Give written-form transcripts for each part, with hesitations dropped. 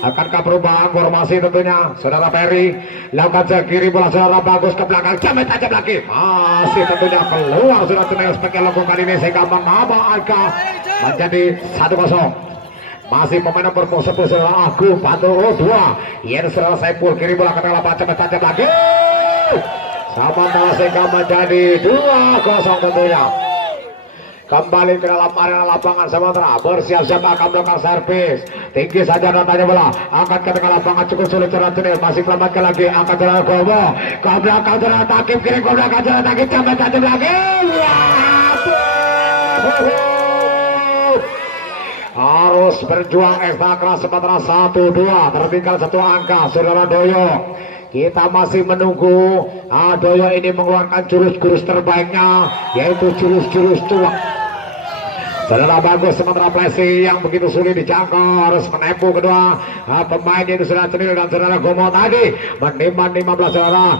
Akankah perubahan formasi tentunya saudara Ferry lakukan ke kiri bola saudara bagus ke belakang jamet tajam lagi masih tentunya keluar sudah tenang sebagai logo kali ini sehingga menambah angka menjadi 1-0. Masih pemain nomor 10 saudara Agung Patuh 2 Yen saudara Saiful kiri bola ke dalam jamet tajam lagi sama sehingga menjadi 2-0 tentunya. Kembali ke dalam arena lapangan sementara bersiap-siap akan melakukan servis tinggi saja datanya bola angkat ke tengah lapangan cukup sulit cerah cenil masih selamatkan lagi angkat ke dalam Gomo ke belakang cerah takip kiri ke belakang cerah takip sampai tajam lagi harus berjuang ekstra keras sementara 1-2 tertinggal 1 angka saudara Doyo. Kita masih menunggu Doyo ini mengeluarkan jurus-jurus terbaiknya yaitu jurus-jurus cuak. Saudara bagus sementara Plesi yang begitu sulit dijangkau harus menempuh kedua pemain itu saudara Cenil dan saudara Gomo tadi menimban 15 saudara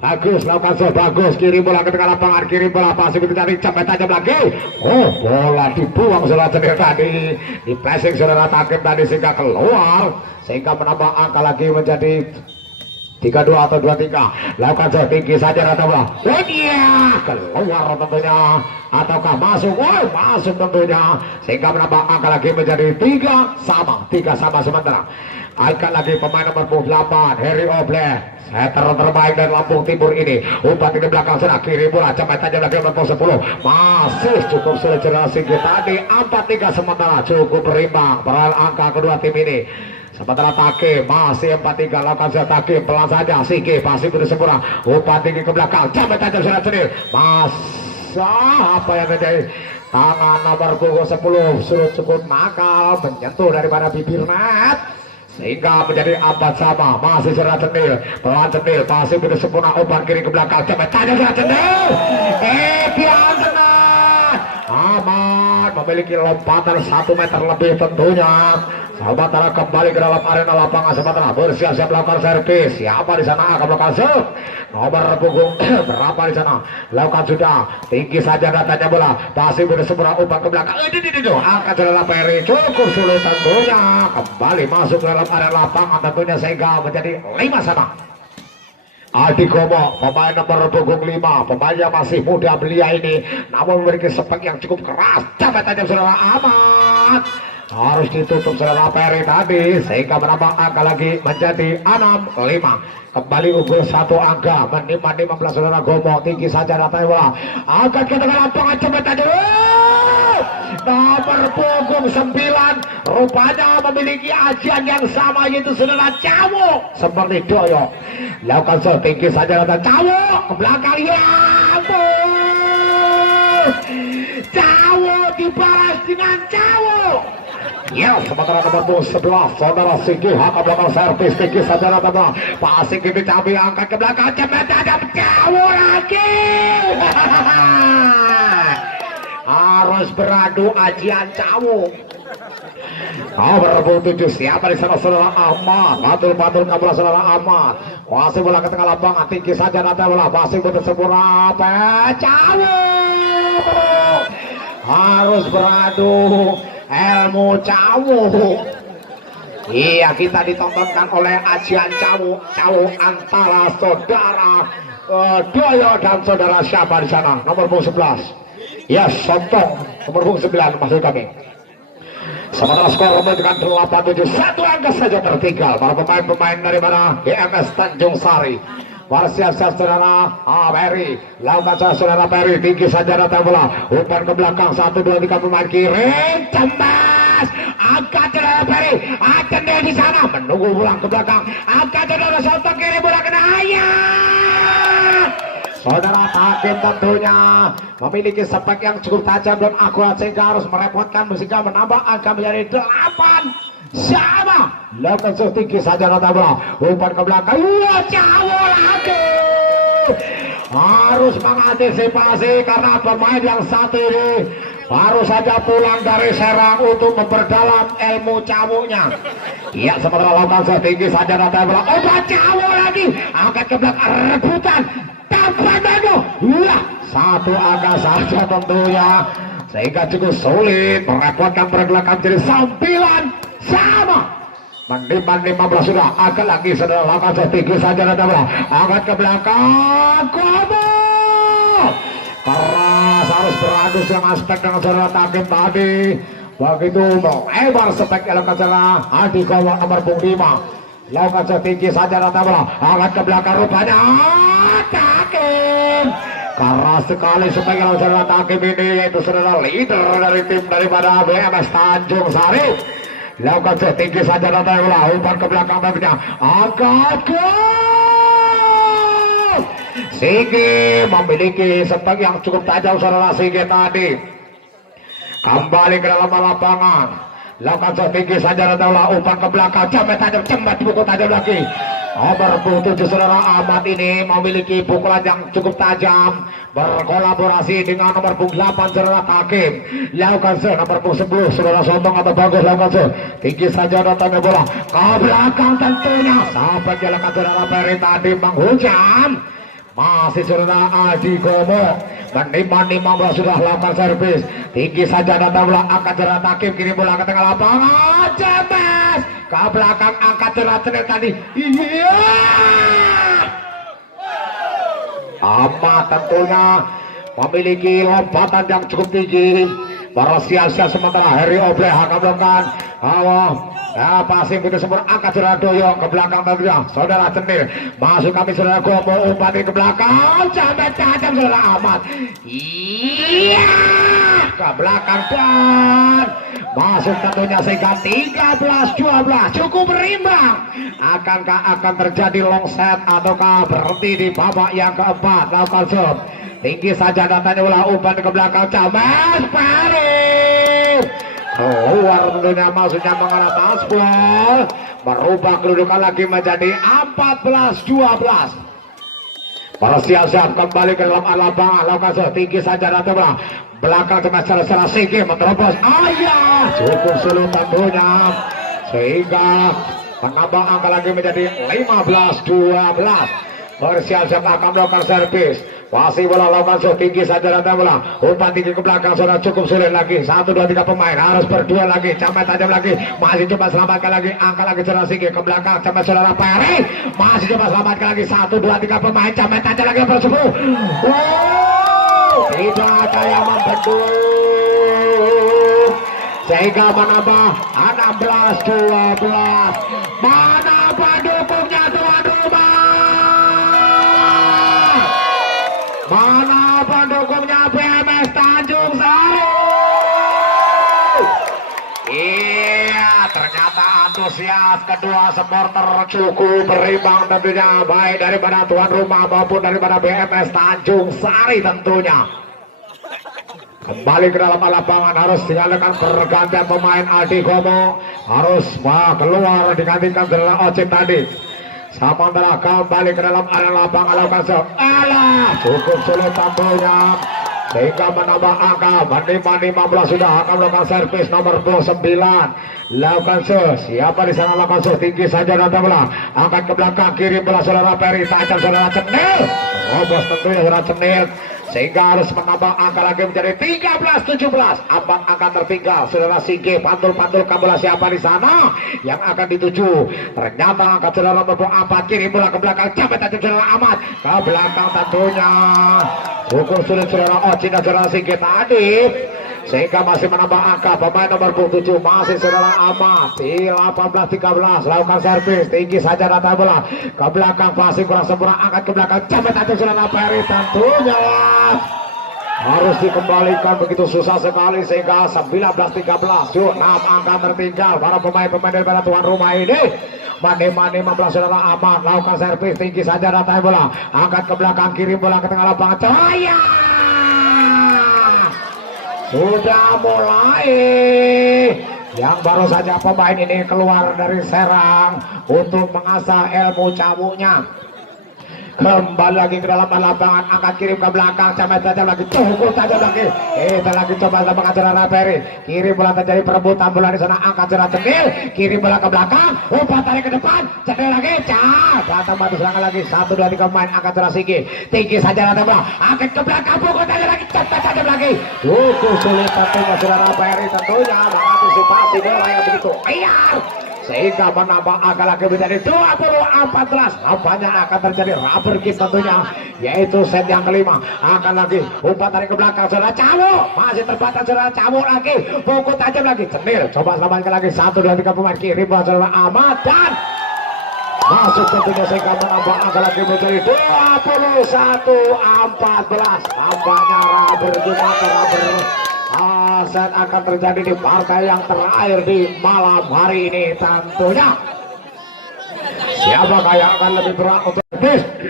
bagus lakukan so bagus kiri bola ke tengah lapangan kiri bola pasti dari sampai tajam lagi bola dibuang saudara Cenil tadi di pressing saudara Takib tadi sehingga keluar sehingga menambah angka lagi menjadi 3-2 atau 2-3 lakukan so tinggi saja rata bola iya keluar tentunya ataukah masuk masuk tentunya sehingga menambah angka lagi menjadi 3 sama sementara angkat lagi pemain nomor 8 Harry Obleh setter terbaik dari Lampung Timur ini umpan di belakang sana kiri bola capai tajam lagi nomor 10 masih cukup sulit generasi tadi 4-3 sementara cukup berimbang peran angka kedua tim ini. Sementara Take masih 4-3 lakukan sudah Take pelan saja Sike masih berusaha sempurna umpan tinggi ke belakang capai tajam sudah Cenil masa apa yang terjadi tangan nomor punggung 10 sudah cukup nakal menyentuh daripada bibir net sehingga menjadi 4 sama masih sudah Cenil pelan Cenil masih berusaha sempurna umpan kiri ke belakang capai tajam sudah Cenil aman memiliki lompatan 1 meter lebih tentunya. Sementara kembali ke dalam arena lapangan sementara bersiap-siap melakukan servis. Siapa di sana akan melakukan serve? Nomor punggung berapa di sana? Lakukan sudah tinggi saja datanya bola. Pasti bersempurna umpan ke belakang. Angkat ke dalam Ferry cukup sulit tentunya. Kembali masuk ke dalam arena lapangan tentunya sehingga menjadi 5 sama. Adi Gomo pemain nomor punggung 5 pemain yang masih muda belia ini namun memiliki spek yang cukup keras. Capai tajam saudara amat harus ditutup saudara Ferry tadi sehingga menambah angka lagi menjadi 6-5 kembali unggul 1 angka menimban 15 saudara Gomo tinggi saja datanya bola angkat ke tengah lapangan capai tajam nomor punggung 9 rupanya memiliki ajian yang sama yaitu saudara Cawo seperti Doyo lakukan so tinggi saja datang Cawo ke belakang ya Cawo dibalas dengan Cawo ya sementara nomor 11 saudara Siki akan melakukan servis tinggi saja datang pasing ini cabai angkat ke belakang cepat ada Cawo lagi harus beradu ajian Cawo nomor 7 siapa di sana saudara Ahmad batul kabel saudara Ahmad masih bola ke tengah lapangan tinggi saja nanti bola masih bersempurna Cawo harus beradu ilmu Cawo iya kita ditontonkan oleh ajian Cawo antara saudara Doyo dan saudara siapa di sana nomor 11 ya Sontong nomor 9 maksud kami. Sementara skor menunjukkan 8-7 1 angka saja tertinggal para pemain-pemain dari mana GMS Tanjung Sari. Bersiap-siap saudara Ferry lakukan saudara Ferry tinggi saja datang bola umpan ke belakang 1 2 3 pemain kiri tembas angkat saudara Ferry akan dia di sana menunggu pulang ke belakang angkat saudara Sontong kiri bola kena ayat saudara Hakim tentunya memiliki spek yang cukup tajam dan akurat sehingga harus merepotkan sehingga menambah angka menjadi 8 sama lakukan tinggi saja nota bola umpan ke belakang Cawo lagi harus mengantisipasi karena pemain yang satu ini baru saja pulang dari Serang untuk memperdalam ilmu Cawonya ya sementara lakukan tinggi saja nota bola umpan Cawo lagi angkat ke belakang rebutan tanpa dado satu angka saja tentunya sehingga cukup sulit merepotkan pergelakan jadi 9 sama Mandi 15 sudah akan lagi saudara lakukan tinggi saja dan bola angkat ke belakang Komo keras harus beradu yang aspek dengan saudara Takim tadi begitu melebar spek lakukan saudara Adi Komo nomor 5 lakukan tinggi saja dan bola angkat ke belakang rupanya Takim keras sekali sebagai saudara Takim ini yaitu saudara leader dari tim daripada BMS Tanjung Sari lakukan setinggi saja dan bola umpan ke belakang baginya angkat ke Sigi memiliki sepak yang cukup tajam saudara Sigi tadi kembali ke dalam lapangan lakukan setinggi saja dan bola umpan ke belakang jamet tajam cemat pukul tajam lagi nomor 7 saudara Ahmad ini memiliki pukulan yang cukup tajam berkolaborasi dengan nomor 8 saudara Takim lakukan nomor 10 saudara Sombong atau bagus lakukan tinggi saja datangnya bola ke belakang tentunya sampai jalankan saudara Peri tadi menghujam masih saudara Adi Gomo menimban 15 sudah lakukan servis tinggi saja datang bola angkat saudara Takim kiri bola ke tengah lapangan James ke belakang angkat saudara tadi iya Ahmad tentunya memiliki lompatan yang cukup tinggi para sia-sia sementara Heri Obleh akan melakukan passing itu semua angkat saudara Doyong ke belakang bagian saudara Cenil masuk kami saudara Gomo umpan ke belakang jamet tajam saudara Ahmad iya ke belakang dan masuk tentunya sehingga 13-12 cukup berimbang akankah akan terjadi long set ataukah berhenti di babak yang keempat lakukan shoot tinggi saja datanya bola umpan ke belakang James Paris keluar tentunya maksudnya mengarah taspol merubah kedudukan lagi menjadi 14-12 para siap-siap kembali ke dalam lapangan lakukan shoot tinggi saja datang bola belakang tengah secara Sigi menerobos ayah cukup sulit tentunya sehingga menambah angka lagi menjadi 15-12 bersiap-siap akan melakukan servis masih bola lakukan shoot tinggi saja datang bola umpan tinggi ke belakang sudah cukup sulit lagi 1, 2, 3 pemain harus berdua lagi camat tajam lagi masih coba selamatkan lagi angka lagi saudara Sigi ke belakang camat saudara Peri masih coba selamatkan lagi 1, 2, 3 pemain camat tajam lagi bersebut tidak ada yang membendung sehingga menambah 16-12 mana pendukungnya tuan rumah mana pendukungnya BMS Tanjung Sari iya ternyata antusias kedua supporter cukup berimbang tentunya baik daripada tuan rumah maupun daripada BMS Tanjung Sari tentunya kembali ke dalam lapangan harus dinyalakan pergantian pemain Adi Gomo harus keluar digantikan dengan Ocit tadi sementara kembali ke dalam area lapangan lakukan cukup sulit tampilnya sehingga menambah angka menimban 15 sudah akan melakukan servis nomor 29 lakukan siapa di sana lakukan tinggi saja datang bola angkat ke belakang kiri bola saudara Peri tajam saudara Cenil robos tentunya saudara Cenil sehingga harus menambah angka lagi menjadi 13-17 abang akan tertinggal saudara Sigi pantul-pantul ke bola siapa di sana yang akan dituju ternyata angkat saudara nomor 4 kiri bola ke belakang capai tajam saudara Ahmad ke belakang tentunya cukup sulit saudara Ocin dan saudara Sigi tadi sehingga masih menambah angka pemain nomor 7 masih saudara Ahmad di 18-13 lakukan servis tinggi saja datang bola ke belakang masih kurang sempurna angkat ke belakang capai tajam saudara Peri tentunya harus dikembalikan begitu susah sekali sehingga 19-13 6 angka tertinggal para pemain-pemain daripada tuan rumah ini mani 15 saudara Ahmad lakukan servis tinggi saja datang bola angkat ke belakang kiri bola ke tengah lapangan Cahaya sudah mulai yang baru saja pemain ini keluar dari Serang untuk mengasah ilmu cabuknya kembali lagi ke dalam lapangan angkat kirim ke belakang camat tajam lagi cukup tajam lagi kita lagi coba lapangan saudara Peri kiri bola terjadi perebutan bola di sana angkat saudara Cenil kiri bola ke belakang umpan tarik ke depan Cenil lagi datang bantu serangan lagi 1, 2, 3 main angkat saudara Sigi tinggi saja datang bola angkat ke belakang pukul tajam lagi camat tajam lagi cukup sulit tentunya saudara Peri tentunya mengantisipasi bola yang begitu liar sehingga menambah angka lagi menjadi 20-14. Nampaknya akan terjadi rubber kick tentunya, yaitu set yang kelima. Akan lagi umpan tarik ke belakang, saudara Cawu masih terbatas, saudara Cawu lagi pukul tajam lagi. Cenil coba selamatkan lagi 1, 2, 3 pemain kiri bola saudara Ahmad dan masuk tentunya sehingga menambah angka lagi menjadi 21-14. Nampaknya rubber set akan terjadi di partai yang terakhir di malam hari ini tentunya. Siapakah yang akan lebih berat untuk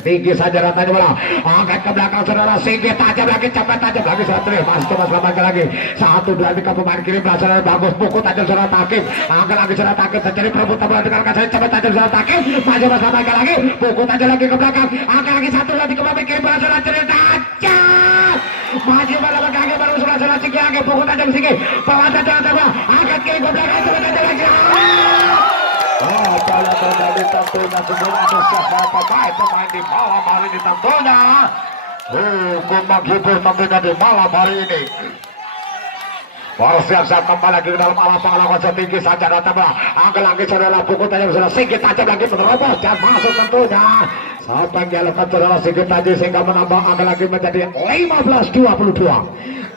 tinggi saja ratanya bola, angkat ke belakang saudara Singgih, tajam lagi, cepat tajam lagi saudara, masih coba selamatkan lagi 1, 2, 3 pemain kiri saudara, bagus pukul tajam saudara Takim, angkat lagi saudara Takim, terjadi perebutan bola dengan kasar, cepat tajam saudara Takim, maju selamatkan lagi, pukul tajam lagi ke belakang, angkat lagi 1, 2, 3 pemain kiri saudara, tajam maju bola kaki baru saudara Singgih lagi, pukul tajam Singgih, bawa tajam bola, angkat kiri ke belakang, cepat tajam lagi. Apa yang terjadi tentunya semua ada siapa pemain di malam hari ini tentunya menghibur tentunya di malam hari ini. Bersiap-siap kembali lagi ke dalam lapangan setinggi saja datang bola. Angkat lagi saudara pukul tajam saudara Singgih, tajam lagi menerobos dan masuk tentunya. Sampai dialogkan saudara Singgih tadi sehingga menambah angka lagi menjadi 15-22.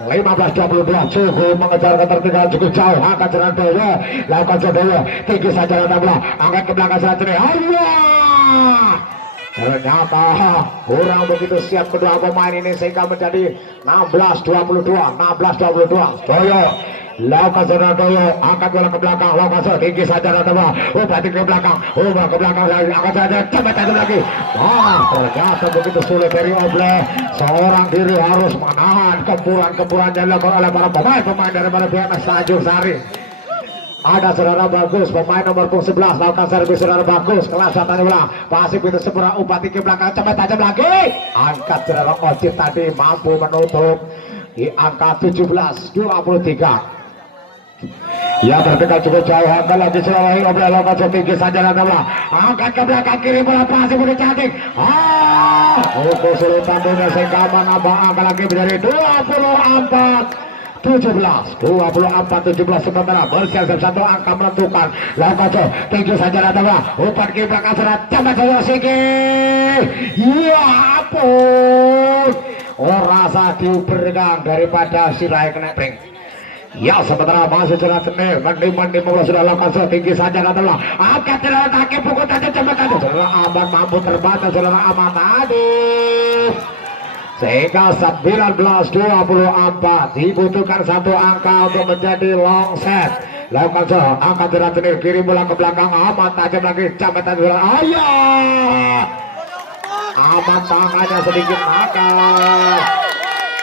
15-22 cukup mengejar ketertinggalan cukup jauh. Angkat jalan Dewa, lakukan Dewa tinggi saja datang bola, angkat ke belakang saat ini. Allah, ternyata kurang begitu siap kedua pemain ini sehingga menjadi 16-22. Doyo lakukan saudara Doyo, angkat bola ke belakang, lakukan tinggi saja datang bola, berarti ke belakang, ke belakang lagi, angkat saja cepat lagi. Ternyata begitu sulit dari Obleh, seorang diri harus menahan kempuran-kempuran yang dilakukan oleh para pemain daripada BMS Tanjung Sari. Ada saudara bagus, pemain nomor 11 lakukan servis saudara bagus, kelas tadi bola, pasti itu seberang umpan tinggi belakang, cepat tajam lagi, angkat saudara Ocit tadi mampu menutup di angka 17-23. Ya tertinggal cukup jauh, angkat lagi saudara Obleh, lakukan setinggi saja datang bola, angkat ke belakang kiri bola, pasti begitu cantik. Kesulitan dunia sehingga menambah angka lagi menjadi 24-17 sementara bersiap-siap satu angka menentukan. Lakukan tinggi saja datang bola, umpan kiri belakang saudara, cepat saja Singgih. Ya ampun, rasa diuberkan daripada Sirai Kenepring. Ya sementara masih sudah Cenil, mandi sudah lakukan tinggi saja datang bola, angkat saudara Takim, pukul tajam cepat saja saudara Ahmad, mampu terbatas saudara Ahmad tadi sehingga 19-24 dibutuhkan satu angka untuk menjadi long set. Lakukan angkat saudara Cenil, kiri bola ke belakang, Ahmad tajam lagi, cepat saudara ayah Ahmad tangannya sedikit nakal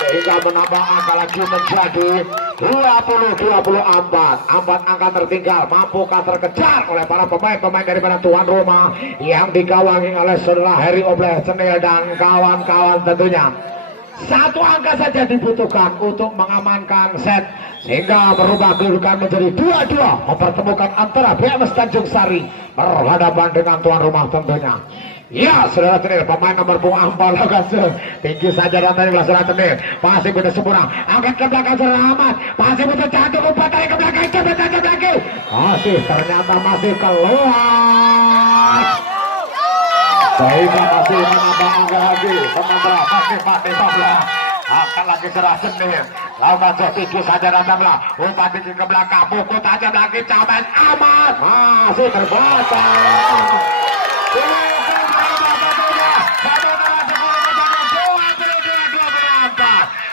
sehingga menambah angka lagi menjadi 20-24. Angka tertinggal, mampukah terkejar oleh para pemain daripada tuan rumah yang digawangi oleh saudara Heri Obleh, Cenil dan kawan-kawan tentunya. Satu angka saja dibutuhkan untuk mengamankan set sehingga merubah kedudukan menjadi 2-2, mempertemukan antara BMS Tanjung Sari berhadapan dengan tuan rumah tentunya. Ya saudara Cenil, pemain nomor punggung ampal tinggi saja datanya saudara Cenil, masih benar sempurna, angkat ke belakang saudara Ahmad, masih betul jatuh umpan tarik ke belakang, cepat tajam lagi, ternyata masih keluar sehingga masih menambah angka lagi. Sementara masih bola, akan lagi saudara Cenil, lakukan tinggi saja datanglah, umpan tinggi ke belakang, pukul tajam lagi, camen Ahmad masih terbaca.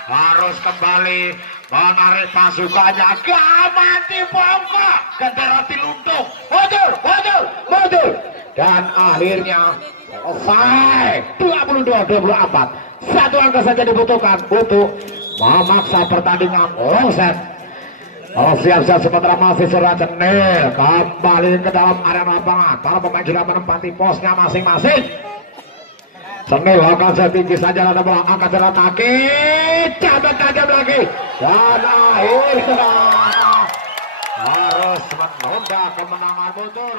Harus kembali menarik pasukannya, Gamati bongkok Kenderati luntung, mundur dan akhirnya selesai 22-24. Satu angka saja dibutuhkan untuk memaksa pertandingan long set. Siap-siap sementara masih saudara Cenil kembali ke dalam area lapangan, para pemain sudah menempati posnya masing-masing. Cenil akan setinggi saja ada bola, angkat saudara Takim, cepat tajam lagi dan akhirnya harus menunda kemenangan. Mundur.